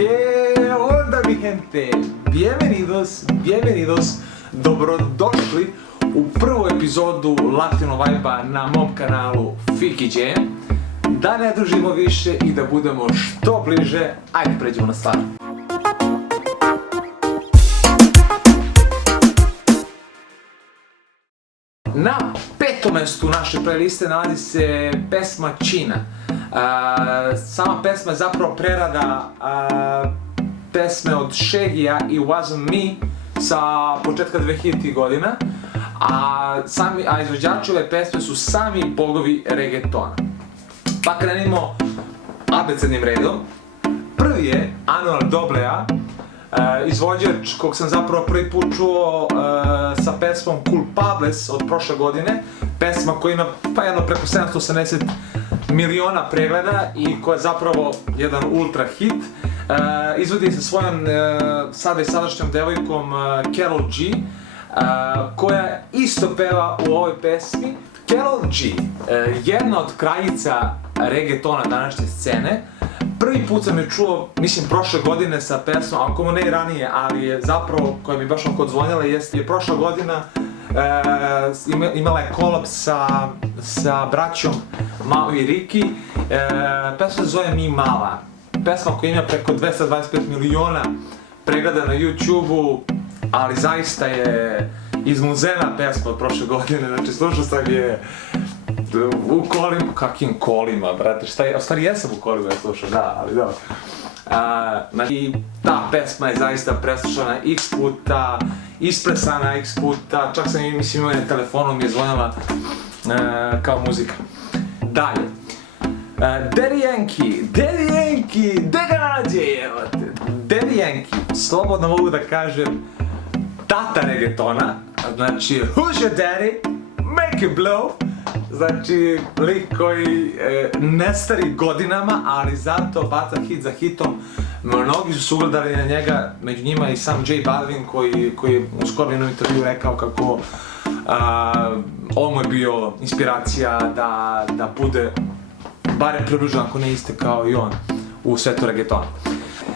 ¿Qué onda mi gente? Bienvenidos, dobrodošli u prvu epizodu Latino Vibe-a na mom kanalu Fiki Jam. Da ne dužimo više i da budemo što bliže, ajde pređemo na stvar. Na petom mestu naše playliste nalazi se pesma Čina. Sama pesma je zapravo prerada pesme od Shaggyja i Wasn't Me sa početka 2000 godina, a izvođači ove pesme su sami bogovi reggaetona. Pa krenimo abecednim redom. Prvi je Anuel AA, izvođač kog sam zapravo prvi put čuo sa pesmom Culpables od prošle godine, pesma koja ima jedno preko 780 miliona pregleda i koja je zapravo jedan ultra hit. Izvodi se svojom sada i sadašnjom devojkom Karol G, koja isto peva u ovoj pesmi. Karol G, jedna od kraljica reggaetona današnje scene. Prvi put sam je čuo, mislim, prošle godine sa pesmom, ako mu ne i ranije, ali je zapravo, koja mi baš onako odzvonjala, je prošla godina imala je kolab sa braćom Mao i Riki. Pesma se zove Mi Mala. Pesma koja ima preko 225 miliona pregleda na YouTube-u, ali zaista je izmuzena pesma od prošle godine. Znači, slušao sam je u kolima, kakvim kolima, brate, šta je, u stvari jesam u kolima, ja slušao, da, ali dobro. Znači, ta pesma je zaista preslušana x puta, isplesana x puta, čak sam mislim imao na telefonu, mi je zvonila kao muzika. Dalje. Daddy Yankee, gde ga nađe, jevate? Daddy Yankee, slobodno mogu da kažem, tata reggaetona, znači, who's your daddy? Make it blow. Znači, lik koji ne stari godinama, ali zato baca hit za hitom. Mnogi su se ugledali na njega, među njima i sam J Balvin koji je u skoro jednom intervju rekao kako ovo mu je bio inspiracija da bude barem približan, ako ne iste kao i on, u svetu reggaetona.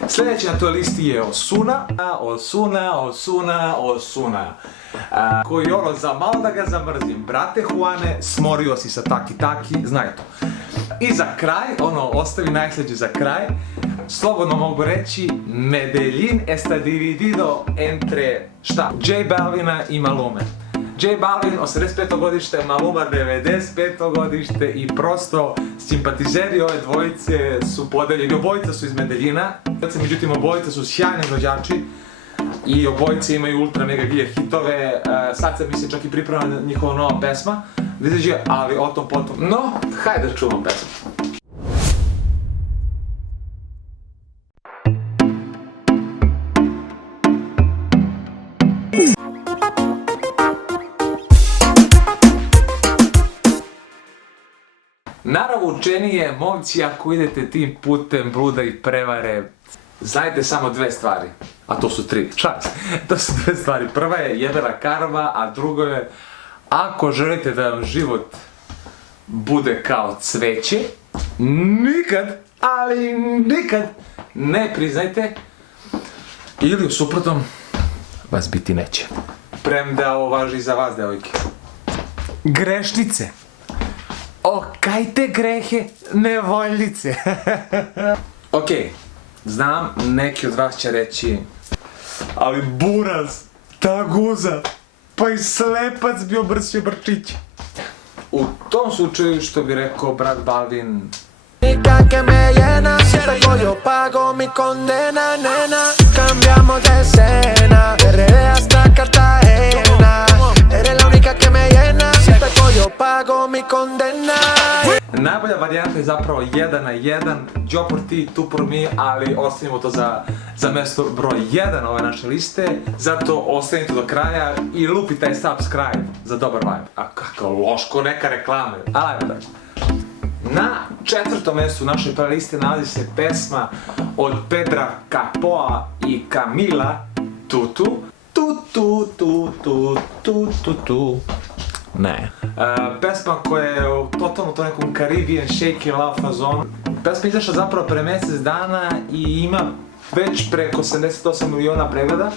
Sljedeći na toj listi je Osuna, koji ono, za malo da ga zamrzim, brate Juane, smorio si sa taki, znaj to. I za kraj, ostavi najslađe za kraj, slobodno mogu reći, Medellin está dividido entre, šta? J Balvina i Malume. J Balvin 85. godište, Maluma 95. godište i prosto simpatizeri ove dvojice su podeljeni. Obojica su iz Medeljina, međutim obojica su sjajni izvođači i obojice imaju ultra mega gilje hitove. Sad se mi se čak i priprema njihova nova pesma da izađe, ali o tom potom. No, hajde da čuvamo pesmu. Naravoučenije momci, ako idete tim putem bluda i prevare, znajte samo dve stvari, a to su tri, to su dve stvari. Prva je jebena karma, a drugo je, ako želite da vam život bude kao cveće, nikad, ali nikad ne priznajte, ili u suprotnom vas biti neće. Premda ovo važi i za vas, devojke. Grešnice. Okajte grehe, nevoljnice. Okej, znam, neki od vas će reći, ali buraz, ta guza, pa i slepac bi obrsio brčić. U tom slučaju, što bi rekao brat Balvin, que me llena, si pego yo pago mi condena, nena. Cambiamos de escena, de RD hasta Cartagena. Eres la única que me llena, si pego yo pago mi condena. najbolja varijanta je zapravo 1 na 1, Joe por ti, tu por mi, ali ostavimo to za mesto broj 1 ove naše liste, zato ostanite do kraja i lupi taj subscribe za dobar vibe. A kako loško, neka reklama. Ali ajmo tako. Na četvrtom mjestu naše playliste nalazi se pesma od Pedra Capoa i Camila, Tutu. Ne. Pesma koja je u totalno to nekom Caribbean shaky love fazonu. Pesma je izašla zapravo pre mjesec dana i ima već preko 78 miliona pregleda.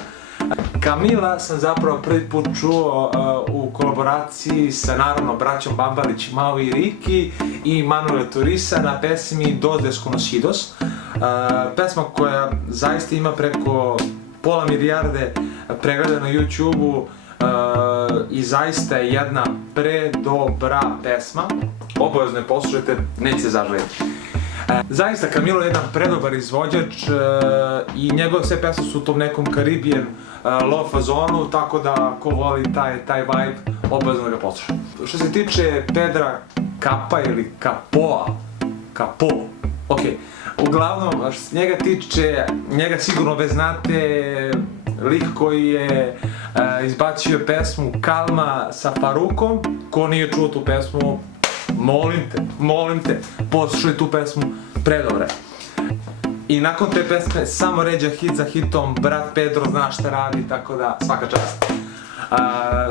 Camila sam zapravo prvi put čuo u kolaboraciji sa naravno braćom Bambalić, Mao i Riki i Manuel Turisa na pesmi Dos Desconocidos. Pesma koja zaista ima preko pola milijarde pregleda na YouTube-u i zaista je jedna predobra pesma. Obavezno je poslušajte, nećete zaželjeti. Zaista Camilo je jedan predobar izvođač i njegove sve pesme su u tom nekom Caribbean love fazonu, tako da ko voli taj vibe, obavezno da ga posluša. Što se tiče Pedra Capa ili Capo, ok. Uglavnom, što se njega tiče, njega sigurno već znate, lik koji je izbacio pesmu Kalma sa Farukom. Ko nije čuo tu pesmu, molim te, poslušaj tu pesmu, predobra. I nakon te pesme samo ređa hit za hitom, brat Pedro zna šta radi, tako da svaka čast.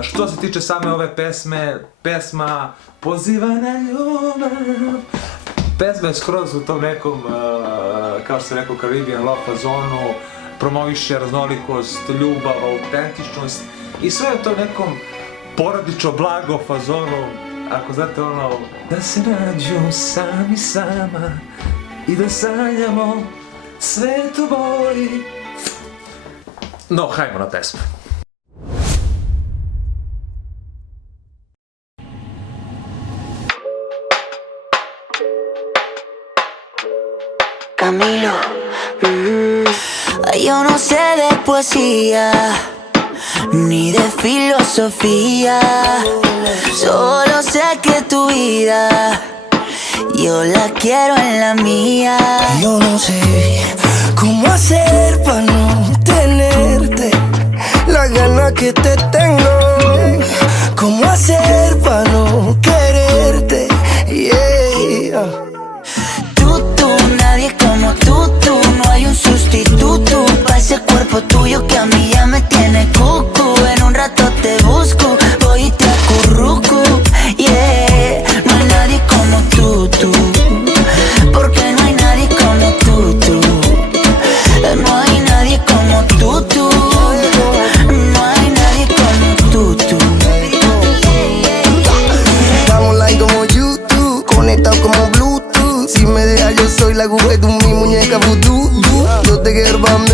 Što se tiče same ove pesme, pesma Poziva na ljubav. Pesma je skroz u tom nekom, kao što se rekao, Caribbean love fazonu, promoviše raznolikost, ljubav, autentičnost i sve u tom nekom porodično blago fazonu. Ako znate ono, da se nađu sami sama i da sanjamo svet u boji. No, hajmo na pesmu. Camilo, yo no sé de poesía ni de filosofía, solo sé que tu vida yo la quiero en la mía. Yo no sé cómo hacer para no tenerte la gana que te tengo, cómo hacer para no quererte, yeah. Nadie como tú, no hay un sustituto para ese cuerpo tuyo que a mí ya me tiene cucu. En un rato te busco, voy y te acurruco, yeah. No hay nadie como tú, porque no hay nadie como tú. No hay nadie como tú, no hay nadie como tú. Estamos online como YouTube, conectados como Bluetooth. Si me dejas yo soy la Google, tú mi muñeca vudú. Yo te quiero pa' mí.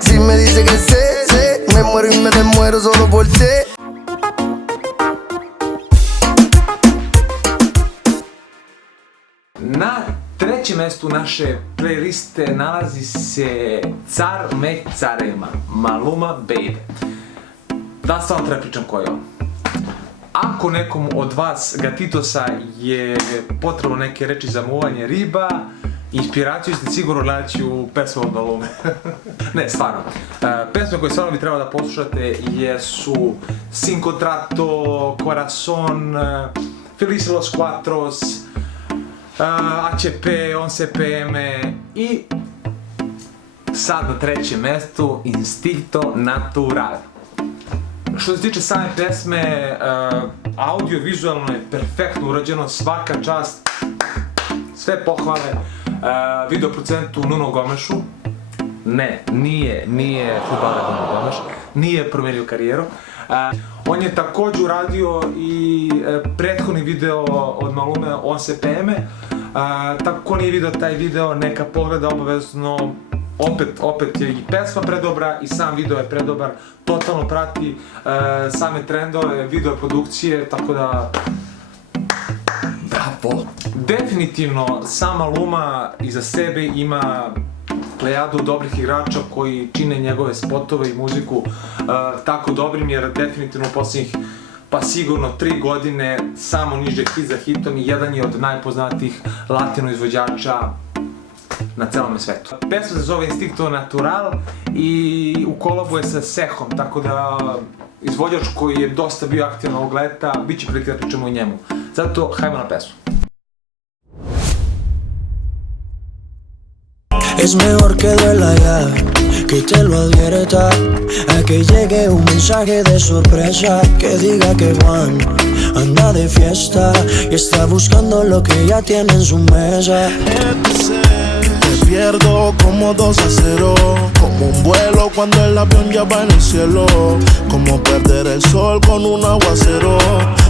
Si me dice que sé, me muero y me desmuero solo por ti. Na trećem mjestu naše playliste nalazi se Car med carema, Maluma Baby. Da, stvarno treba pričam ko je on. Ako nekom od vas Gatitosa je potrebno neke reči za muvanje riba, inspiraciju ste sigurno naći u pesmu od Malume. Ne, stvarno. Pesme koje stvarno bi trebalo da poslušate jesu Sin Contrato, Corazon, Feliz Los Cuatros, ACP, 11 PM i sad na trećem mjestu Instinto Natural. Što se tiče same pesme, audio-vizualno je perfektno urađeno, svaka čast, sve pohvale videoprocentu Nuno Gomešu. Ne, nije fudbaler Nuno Gomeš, nije promenio karijeru. On je također uradio i prethodni video od Malume 11 PM. Tako ko nije vidio taj video, neka pogleda obavezno. Opet je i pesma predobra i sam video je predobar, totalno prati same trendove, video produkcije, tako da bravo! Definitivno sama Maluma iza sebe ima plejadu dobrih igrača koji čine njegove spotove i muziku tako dobrim, jer definitivno u posljednjih pa sigurno 3 godine samo niže hit za hitom i jedan je od najpoznatijih latino izvođača na celom svetu. Pesma se zove Instinto Natural i u kolabu je sa Sehom, tako da izvođač koji je dosta bio aktivan ovog leta, bit će prilike da pričamo o njemu. Zato, hajmo na pesmu. Es mejor que duela ya, que te lo advierta, a que llegue un mensaje de sorpresa, que diga que Juan anda de fiesta y está buscando lo que ya tiene en su mesa. Te pierdo como 2-0. Como un vuelo cuando el avión ya va en el cielo. Como perder el sol con un aguacero.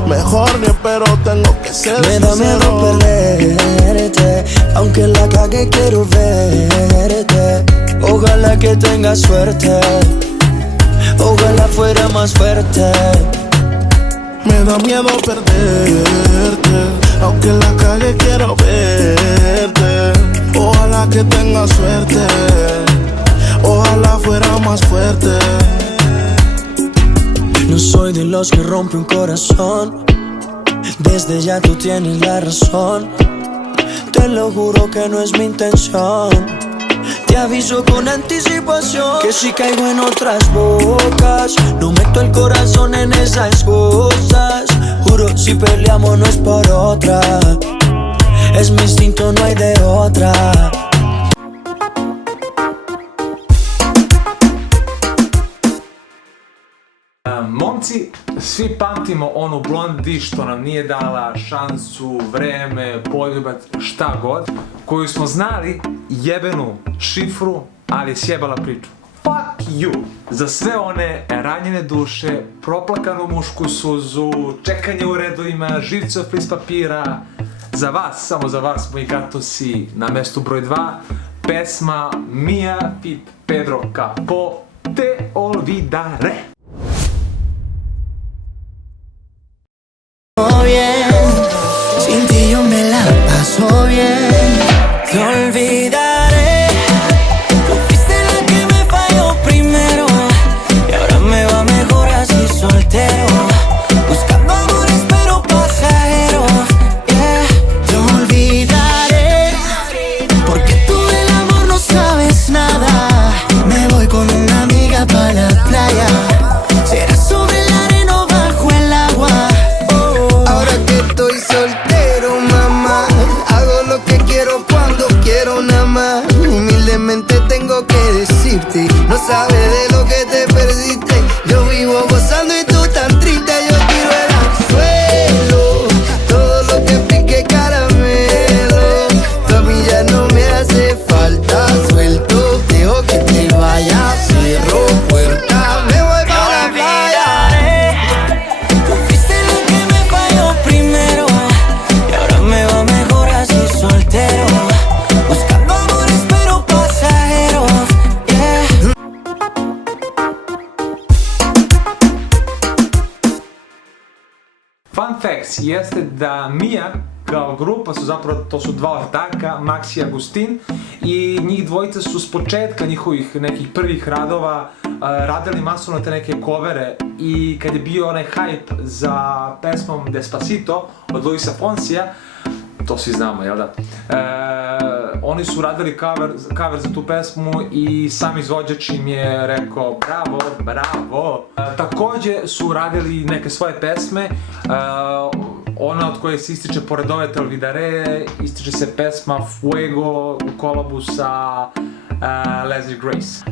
Mejor ni espero, tengo que ser Me da miedo perderte, aunque la cague quiero verte. Ojalá que tengas suerte, ojalá fuera más fuerte. Me da miedo perderte, aunque la calle quiero verte. Ojalá que tengas suerte, ojalá fuera más fuerte. No soy de los que rompe un corazón, desde ya tú tienes la razón. Te lo juro que no es mi intención. Te aviso con anticipación que si caigo en otras bocas, no meto el corazón en esas cosas. Juro, si peleamos no es por otra, es mi instinto, no hay de otra. Momci, svi pamtimo onu blondi što nam nije dala šansu, vreme, poljubac, šta god, koju smo znali jebenu šifru, ali je sjebala priču. Fuck you! Za sve one ranjene duše, proplakanu mušku suzu, čekanje u redovima, živce od flis papira, za vas, samo za vas, moji gatosi, na mestu broj 2, pesma Mia fit Pedro Capó, Te olvidaré. Bien, sin ti yo me la paso bien. Te olvidaré, tú fuiste la que me falló primero, y ahora me va mejor así soltero, buscando amores pero pasajeros, yeah. Te olvidaré, porque tú del amor no sabes nada. Me voy con una amiga pa' la playa, será sobre la arena o bajo el agua. Estoy soltero, mamá. Hago lo que quiero cuando quiero, nada más. Humildemente tengo que decirte, no sabes de lo que te perdiste. Yo vivo gozando y tú tan triste. Yo tiro el anzuelo, todo lo que pique caramelo. Tu a mí ya no me hace falta. Suelto, dejo que te vayas, cierro puerta, me voy para la playa. Buscando amores pero pasajeros, yeah. Fun facts jeste da Mia kao grupa su zapravo, to su dva ortaka, Max i Agustin, i njih dvojica su s početka njihovih nekih prvih radova radili masovno te neke covere, i kad je bio onaj hype za pesmom Despacito od Luisa Fonsija, to svi znamo, jel da? Oni su radili cover za tu pesmu i sam izvođač im je rekao bravo, bravo. Takođe su radili neke svoje pesme, ona od koje se ističe pored ove Te olvidaré, ističe se pesma Fuego u kolabu sa Leslie Grace.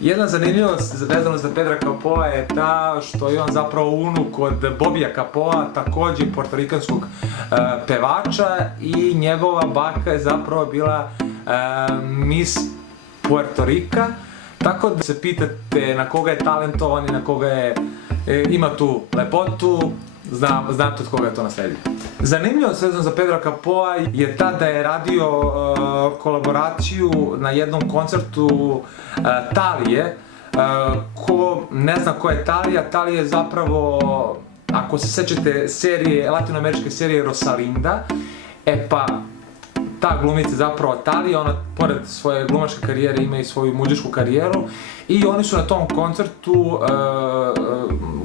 Jedna zanimljivost vezano za Pedra Capóa je ta što je on zapravo unuk od Bobija Capóa, takođe portorikanskog pevača, i njegova baka je zapravo bila Miss Puerto Rika, tako da se pitate na koga je talentovan i na koga je, ima tu lepotu, znate od koga je to nasledio. Zanimljivo vezano za Pedra Capóa je ta da je radio kolaboraciju na jednom koncertu Talije. Ko ne zna ko je Talija, Talija je zapravo, ako se sećate serije, latinoameričke serije Rosalinda, pa ta glumica zapravo Talija, ona pored svoje glumačke karijere ima i svoju muzičku karijeru, i oni su na tom koncertu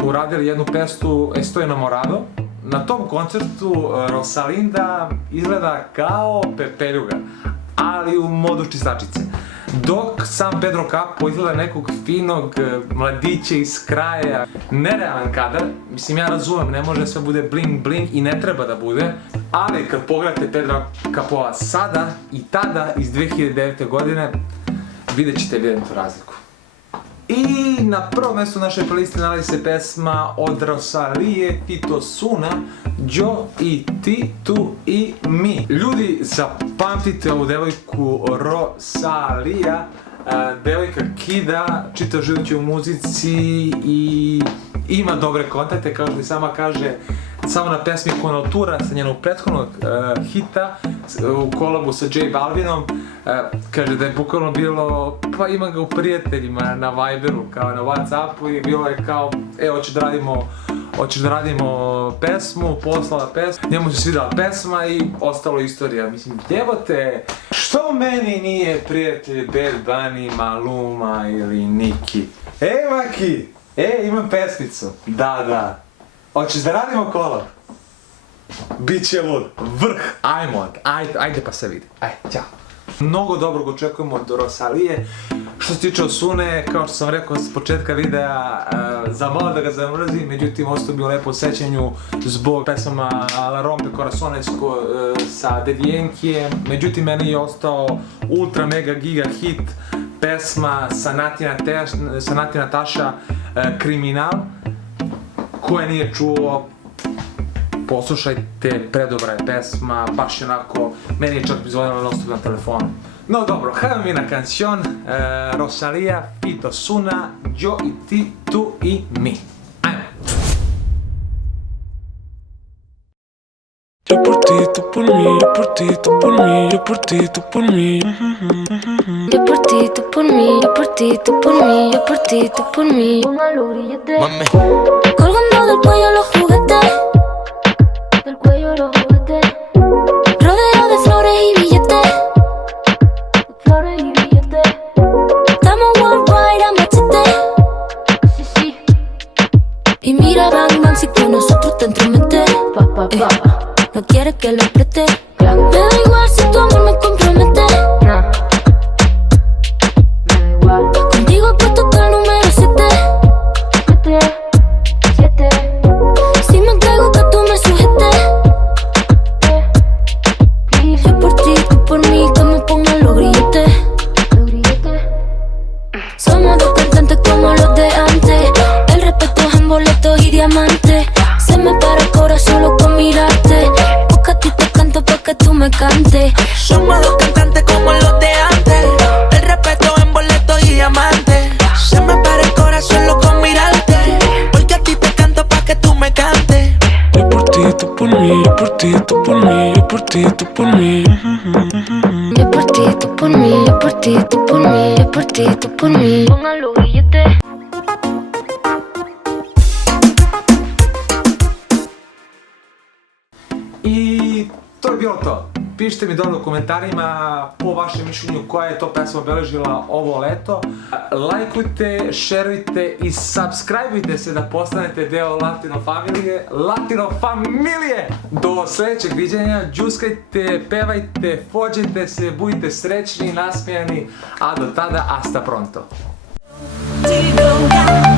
uradili jednu pesmu Estoy enamorado. Na tom koncertu Rosalinda izgleda kao pepeljuga, ali u modu čistačice. Dok sam Pedro Capó izgleda nekog finog mladića iz kraja. Nerealan kadar, mislim, ja razumem, ne može sve bude bling bling i ne treba da bude, ali kad pogledate Pedra Capóa sada i tada iz 2009. godine, vidjet ćete evidentnu razliku. I na prvom mjestu naše playlisti nalazi se pesma od Rosalije Fito Suna, Yo i ti, tu i mi. Ljudi, zapamtite ovu devojku Rosalija, devojka kida, čitav život je u muzici i ima dobre kontakte, kao što i sama kaže, samo na pesmi Konotura sa njenog prethodnog hita u kolabu sa J Balvinom, kaže da je bukvalno bilo, pa ima ga u prijateljima na Viberu, kao na Whatsappu, i bilo je kao, hoćeš da radimo pesmu, poslala pesmu, njemu se svidala pesma i ostalo istorija. Mislim, jebote, što meni nije prijatelj Bad Bunny, Maluma ili Niki? Maki, imam pesmicu, da. Hoćeš da radimo kolab? Biće lud, vrh, ajde pa se vidi, ćao. Mnogo dobrog očekujemo od Rosalije. Što se tiče Osune, kao što sam rekao s početka videa, zamalo da ga zamrzim, međutim ostao bi u lepo sećanju zbog pesama La Rompe Corazones sa Daddy Yankeejem, međutim meni je ostao ultra mega giga hit pesma sa Nati Nataša, Kriminal. Ko je nije čuo, poslušajte, predobra je pesma, baš onako, meni je čak zvonila non-stop na telefonu. No dobro, hajmo mi na canción, Rosalía, Fito Suna, Yo i ti, tu i mi. Ajmo. Yo por ti, tú por mí, yo por ti, tú por mí, yo por ti, tú por mí. Yo por ti, tú por mí, yo por ti, tú por mí, yo por ti, tú por mí. Póngalo grillete. Mami. Colgando del cuello los juguetes, del cuello los juguetes. Rodeado de flores y billetes, flores y billetes. Estamos worldwide a machete, sí. Y mira, bang, bang, si con nosotros te entrometes. No quieres que lo apriete. Me da igual si tu amor me compromete. Me da igual. Contigo he puesto hasta el número 7. Si me entrego que tú me sujetes. Yo por ti, tú por mí, que me pongan los grilletes. Somos dos cantantes como los de antes. El respeto es en boletos y diamantes. Se me para el corazón solo con mirarte. Porque a ti te canto pa' que tú me cantes. Somos dos cantantes como los de antes. El respeto en boleto y diamante. Se me para el corazón solo con mirarte. Porque a ti te canto pa' que tú me cantes. Yo por ti, tú por mí, yo por ti, tú por mí, yo por ti, tú por mí. Yo por ti, tú por mí, yo por ti, tú por mí, yo por ti, tú por mí. Póngalo grillete. I to je bilo to. Pišite mi dole u komentarima po vašem mišljenju koja je to pesma obeležila ovo leto. Lajkujte, šerujte i subscribeujte se da postanete deo Latino familije. Do sljedećeg viđenja, džuskajte, pevajte, fođajte se, budite srećni, nasmijani, a do tada hasta pronto. Digo,